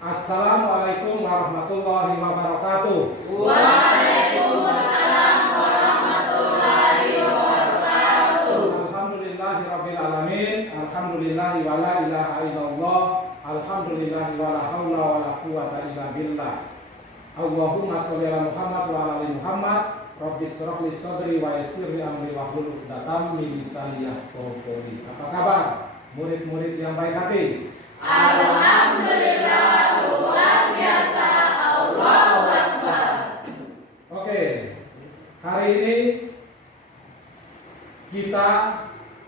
Assalamualaikum warahmatullahi wabarakatuh. Waalaikumsalam warahmatullahi wabarakatuh. Alhamdulillahi rabbil alamin. Alhamdulillahi wa la ilaha illallah. Alhamdulillahi wa la hawla wa la quwwata illa billah. Allahumma sholli ala Muhammad wa ala ali Muhammad. Rabbi shrah li sadri wa yassir li amri wahlul 'uqdatam min lisani yafqahu qawli. Apa kabar murid-murid yang baik hati? Alhamdulillah, luar biasa, Allahu Akbar. Oke, hari ini kita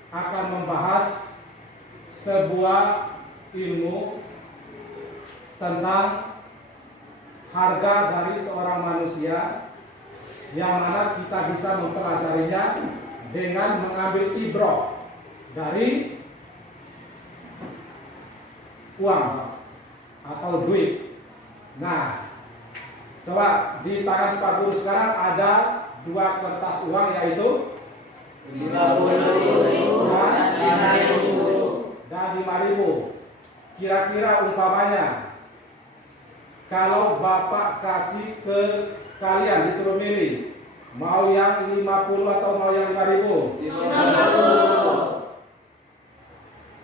akan membahas sebuah ilmu tentang harga dari seorang manusia, yang mana kita bisa mempelajarinya dengan mengambil ibrah dari uang atau duit. Nah, coba di tangan Pak Guru sekarang ada dua kertas uang, yaitu 50.000 dan 5.000. dan 5.000. Kira-kira umpamanya, kalau Bapak kasih ke kalian disuruh milih, mau yang 50 atau mau yang 5.000? 50.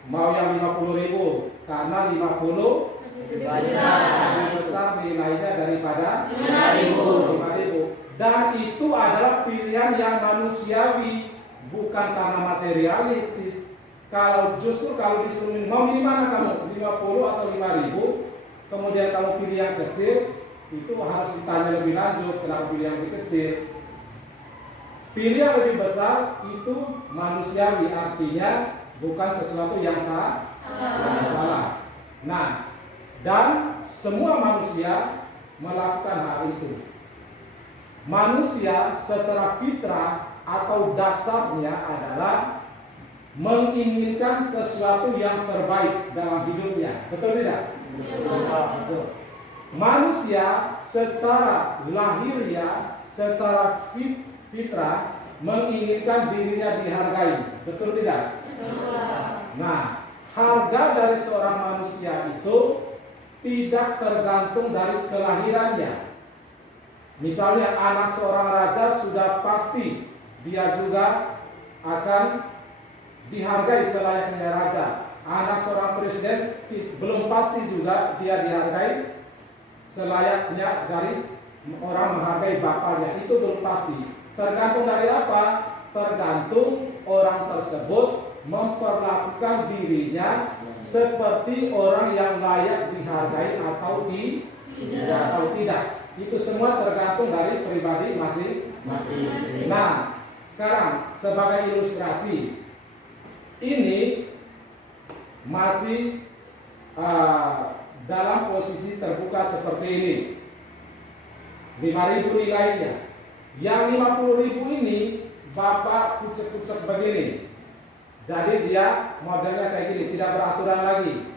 Mau yang 50.000 karena 50 lebih besar nilainya daripada 5.000. Dan itu adalah pilihan yang manusiawi, bukan karena materialistis. Kalau disuruh milih, mau milih mana kamu? 50 atau 5.000? Kemudian kalau pilih yang kecil, itu harus ditanya lebih lanjut, kenapa pilih yang lebih kecil. Pilih yang lebih besar itu manusiawi, artinya bukan sesuatu yang salah. Nah, dan semua manusia melakukan hal itu. Manusia secara fitrah atau dasarnya adalah menginginkan sesuatu yang terbaik dalam hidupnya. Betul tidak? Betul. Manusia secara lahiriah, secara fitrah menginginkan dirinya dihargai. Betul tidak? Nah, harga dari seorang manusia itu tidak tergantung dari kelahirannya. Misalnya anak seorang raja sudah pasti dia juga akan dihargai selayaknya raja. Anak seorang presiden belum pasti juga dia dihargai selayaknya dari orang menghargai bapaknya. Itu belum pasti. Tergantung dari apa? Tergantung orang tersebut memperlakukan dirinya seperti orang yang layak dihargai atau tidak. Itu semua tergantung dari pribadi masing-masing. Nah, sekarang sebagai ilustrasi, ini masih dalam posisi terbuka seperti ini. 5.000 nilainya. Yang 50.000 ini Bapak kucek-kucek begini. Jadi dia modelnya kayak gini, tidak beraturan lagi.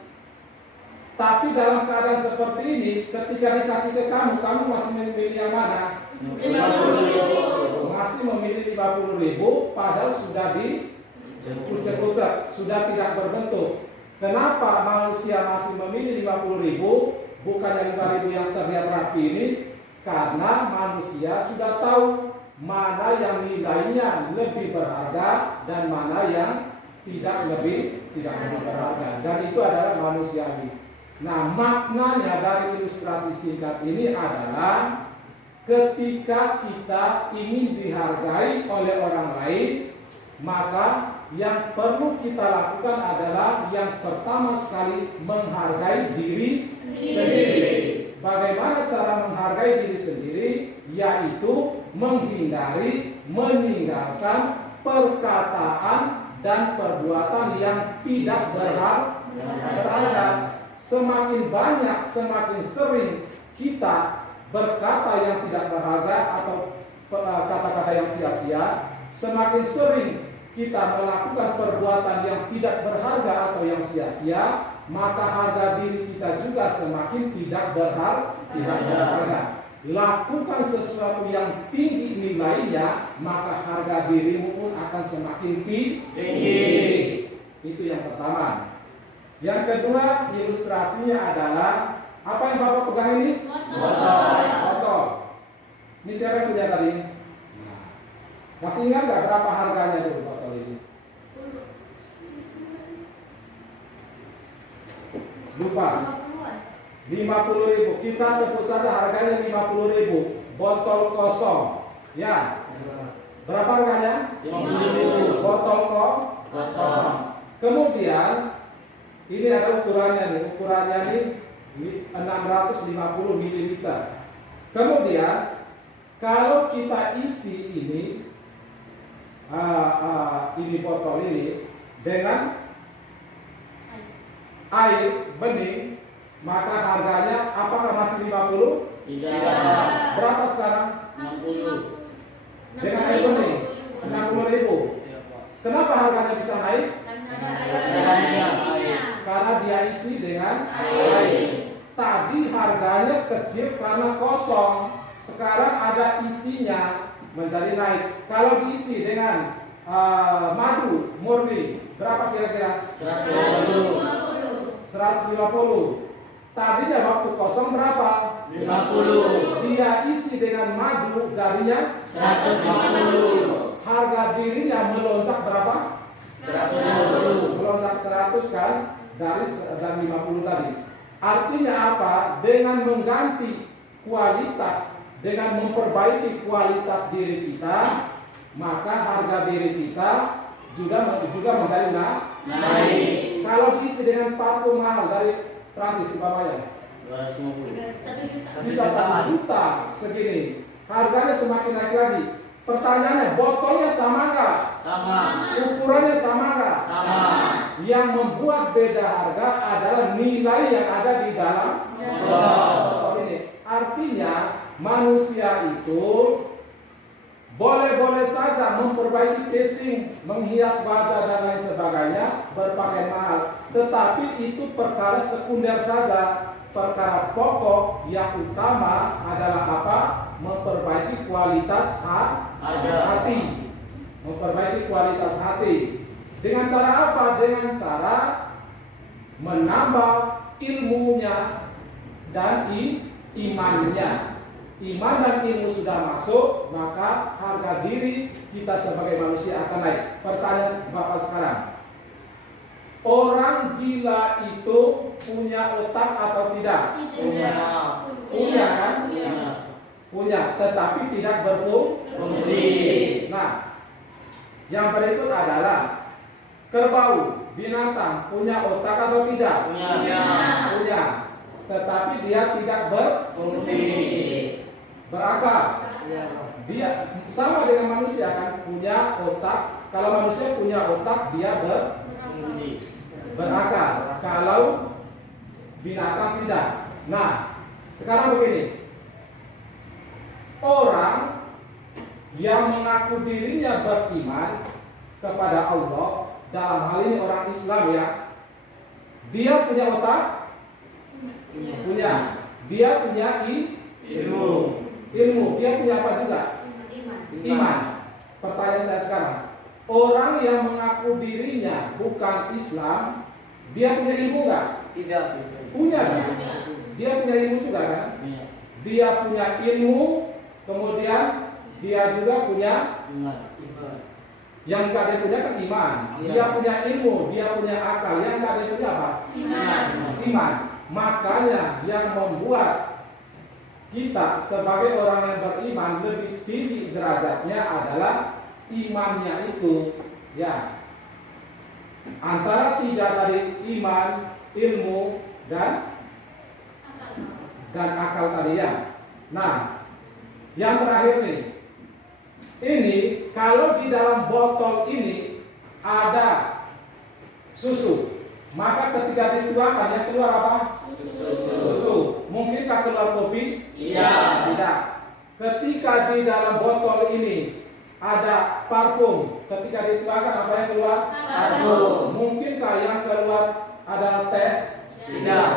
Tapi dalam keadaan seperti ini, ketika dikasih ke kamu masih memilih yang mana? 50.000. Masih memilih 50.000, padahal sudah dikucek-kucek, sudah tidak berbentuk. Kenapa manusia masih memilih 50.000, bukan yang 5.000 yang terlihat rapi ini? Karena manusia sudah tahu mana yang nilainya lebih berharga dan mana yang tidak lebih berharga, dan itu adalah manusiawi. Nah, maknanya dari ilustrasi singkat ini adalah ketika kita ingin dihargai oleh orang lain, maka yang perlu kita lakukan adalah yang pertama sekali menghargai diri sendiri. Bagaimana cara menghargai diri sendiri? Yaitu meninggalkan perkataan dan perbuatan yang tidak berharga. Semakin banyak, semakin sering kita berkata yang tidak berharga atau kata-kata yang sia-sia, semakin sering kita melakukan perbuatan yang tidak berharga atau yang sia-sia, maka harga diri kita juga semakin tidak berharga. Lakukan sesuatu yang tinggi nilainya, maka harga dirimu pun akan semakin tinggi. Itu yang pertama. Yang kedua, ilustrasinya adalah apa tadi? Nah, masih ingat nggak berapa harganya dulu botol ini? Lupa. 50.000. Kita sebut saja harganya 50.000. Botol kosong. Ya. Berapa harganya? 50.000. Botol Kosong. Kemudian ini ada ukurannya nih. Ukurannya nih 650 ml. Kemudian kalau kita isi ini botol ini dengan air bening, maka harganya apakah masih 50? Tidak. Berapa sekarang? 60. Dengan air bening 60.000. Kenapa harganya bisa naik? Karena dia isi dengan air. Tadi harganya kecil karena kosong. Sekarang ada isinya menjadi naik. Kalau diisi dengan madu murni, berapa kira-kira? 150. Tadinya waktu kosong berapa? 50. Dia isi dengan madu jadinya 150. harga dirinya melonjak berapa? 100. Melonjak 100 kan dari 50 tadi. Artinya apa? Dengan mengganti kualitas, dengan memperbaiki kualitas diri kita, maka harga diri kita juga menjadi naik. Kalau diisi dengan parfum mahal dari Prancis umpamanya 250. bisa 1 juta segini, harganya semakin naik lagi. Pertanyaannya, botolnya sama nggak? Sama. Ukurannya sama nggak? Sama. Yang membuat beda harga adalah nilai yang ada di dalam botol ini. Artinya manusia itu boleh-boleh saja memperbaiki casing, menghias wajah dan lain sebagainya, berpakaian mahal. Tetapi itu perkara sekunder saja. Perkara pokok yang utama adalah apa? Memperbaiki kualitas hati. Memperbaiki kualitas hati. Dengan cara apa? Dengan cara menambah ilmunya dan imannya. Iman dan ilmu sudah masuk, maka harga diri kita sebagai manusia akan naik. Pertanyaan Bapak sekarang, orang gila itu punya otak atau tidak? Punya kan? Punya, tetapi tidak berfungsi. Nah, yang berikut adalah kerbau, binatang, punya otak atau tidak? Punya, tetapi dia tidak berfungsi. Berakal. Dia sama dengan manusia kan, punya otak. Kalau manusia punya otak, dia berakal. Kalau binatang tidak. Nah, sekarang begini. Orang yang mengaku dirinya beriman kepada Allah, dalam hal ini orang Islam ya, dia punya otak? Punya. Dia punya ilmu. Dia punya apa juga? Iman. Pertanyaan saya sekarang, orang yang mengaku dirinya bukan Islam, dia punya ilmu nggak? Tidak. Punya kan? Dia punya ilmu juga kan? Dia punya ilmu, kemudian dia juga punya yang nggak dia punya kan iman. Dia punya ilmu, dia punya akal. Yang nggak dia punya apa? Iman. Makanya yang membuat kita sebagai orang yang beriman lebih tinggi derajatnya adalah imannya itu, ya. Antara tiga tadi, iman, ilmu, dan akal tadi ya. Nah, yang terakhir nih, ini kalau di dalam botol ini ada susu, maka ketika dituangkan yang keluar apa? Susu. Mungkinkah keluar kopi? Iya. Tidak. Ketika di dalam botol ini ada parfum, ketika dituangkan apa yang keluar? Parfum. Mungkinkah yang keluar adalah teh? Tidak.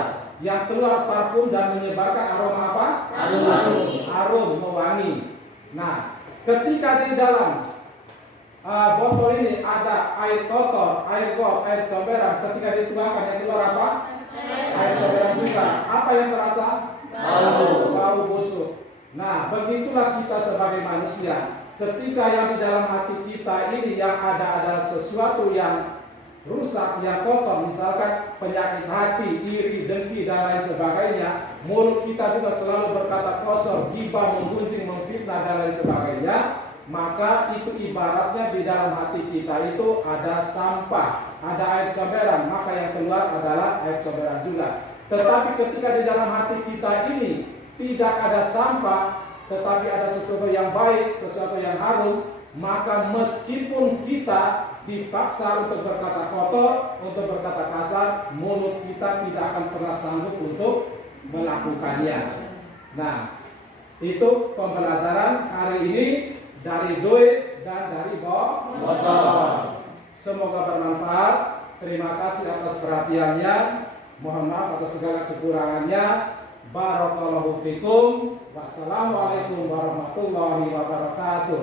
Yang keluar parfum dan menyebarkan aroma apa? Harum, mewangi. Nah, ketika di dalam botol ini ada air kotor, air got, air comberan, ketika dituangkan yang keluar apa? Air comberan juga. Apa yang terasa? Bau busuk. Nah, begitulah kita sebagai manusia. Ketika yang di dalam hati kita ini yang ada sesuatu yang rusak, yang kotor, misalkan penyakit hati, iri, dengki, dan lain sebagainya, mulut kita juga selalu berkata kotor, gibah, menggunjing, memfitnah, dan lain sebagainya, maka itu ibaratnya di dalam hati kita itu ada sampah, ada air comberan, maka yang keluar adalah air comberan juga. Tetapi ketika di dalam hati kita ini tidak ada sampah, tetapi ada sesuatu yang baik, sesuatu yang harum, maka meskipun kita dipaksa untuk berkata kotor, untuk berkata kasar, mulut kita tidak akan pernah sanggup untuk melakukannya. Nah, itu pembelajaran hari ini dari Doi dan dari botol. Semoga bermanfaat. Terima kasih atas perhatiannya. Mohon maaf atas segala kekurangannya. Barakallahu fikum. Wassalamualaikum warahmatullahi wabarakatuh.